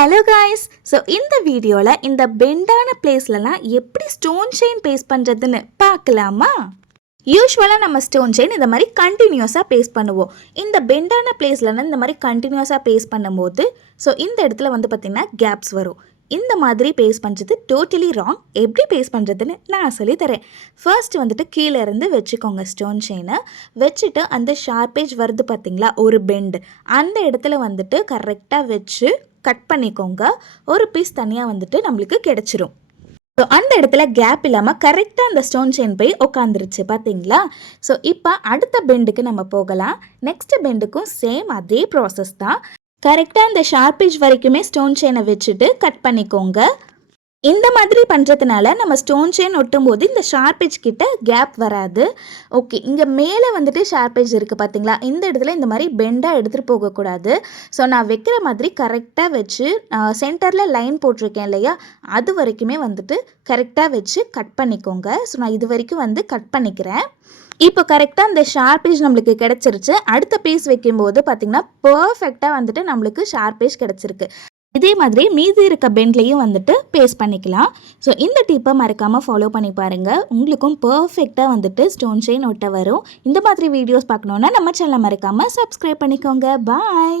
Hello guys. So இந்த வீடியோவில் இந்த பெண்டான பிளேஸ்லலாம் எப்படி ஸ்டோன் செயின் பேஸ்ட் பண்ணுறதுன்னு பார்க்கலாமா? யூஸ்வலாக நம்ம ஸ்டோன் செயின் இந்த மாதிரி கண்டினியூஸாக பேஸ்ட் பண்ணுவோம். இந்த பெண்டான பிளேஸ்லலாம் இந்த மாதிரி கண்டினியூஸாக பேஸ்ட் பண்ணும்போது இந்த இடத்துல பார்த்திங்கன்னா கேப்ஸ் வரும். இந்த மாதிரி பேஸ்ட் பண்ணுறது டோட்டலி ராங். எப்படி பேஸ்ட் பண்ணுறதுன்னு நான் சொல்லித்தரேன். ஃபர்ஸ்ட் கீழே இருந்து வச்சுக்கோங்க. ஸ்டோன் செயினை வச்சுட்டு அந்த ஷார்ப்பேஜ் வருது பார்த்திங்களா, ஒரு பெண்டு, அந்த இடத்துல கரெக்டாக வச்சு கட் பண்ணிக்கோங்க. ஒரு பீஸ் தனியாக நம்மளுக்கு கிடச்சிரும். ஸோ அந்த இடத்துல கேப் இல்லாமல் கரெக்டாக அந்த ஸ்டோன் செயின் போய் உட்காந்துருச்சு பார்த்தீங்களா. ஸோ இப்போ அடுத்த பெண்டுக்கு நம்ம போகலாம். நெக்ஸ்ட் பெண்டுக்கும் சேம் அதே ப்ராசஸ் தான். கரெக்டாக அந்த ஷார்ப்பேஜ் வரைக்குமே ஸ்டோன் செயினை வச்சுட்டு கட் பண்ணிக்கோங்க. இந்த மாதிரி பண்ணுறதுனால நம்ம ஸ்டோன் செயின் ஒட்டும் போது இந்த ஷார்ப்பேஜ் கிட்ட கேப் வராது. ஓகே, இங்கே மேலே ஷார்ப்பேஜ் இருக்குது பார்த்தீங்களா, இந்த இடத்துல இந்த மாதிரி பெண்டாக எடுத்துகிட்டு போகக்கூடாது. ஸோ நான் வைக்கிற மாதிரி கரெக்டாக வச்சு சென்டரில் லைன் போட்டிருக்கேன் இல்லையா, அது வரைக்குமே கரெக்டாக வச்சு கட் பண்ணிக்கோங்க. ஸோ நான் இது வரைக்கும் கட் பண்ணிக்கிறேன். இப்போ கரெக்டாக அந்த ஷார்ப்பேஜ் நம்மளுக்கு கிடச்சிருச்சு. அடுத்த பீஸ் வைக்கும்போது பார்த்திங்கன்னா பர்ஃபெக்டாக நம்மளுக்கு ஷார்ப்பேஜ் கிடச்சிருக்கு. இதே மாதிரி மீதி இருக்க பெண்ட்லேயும் பேஸ்ட் பண்ணிக்கலாம். ஸோ இந்த டிப்பை மறக்காமல் ஃபாலோ பண்ணி பாருங்கள். உங்களுக்கும் பர்ஃபெக்டாக ஸ்டோன் செயின் ஒட்ட வரும். இந்த மாதிரி வீடியோஸ் பார்க்கணுன்னா நம்ம சேனலை மறக்காமல் சப்ஸ்கிரைப் பண்ணிக்கோங்க. பாய்.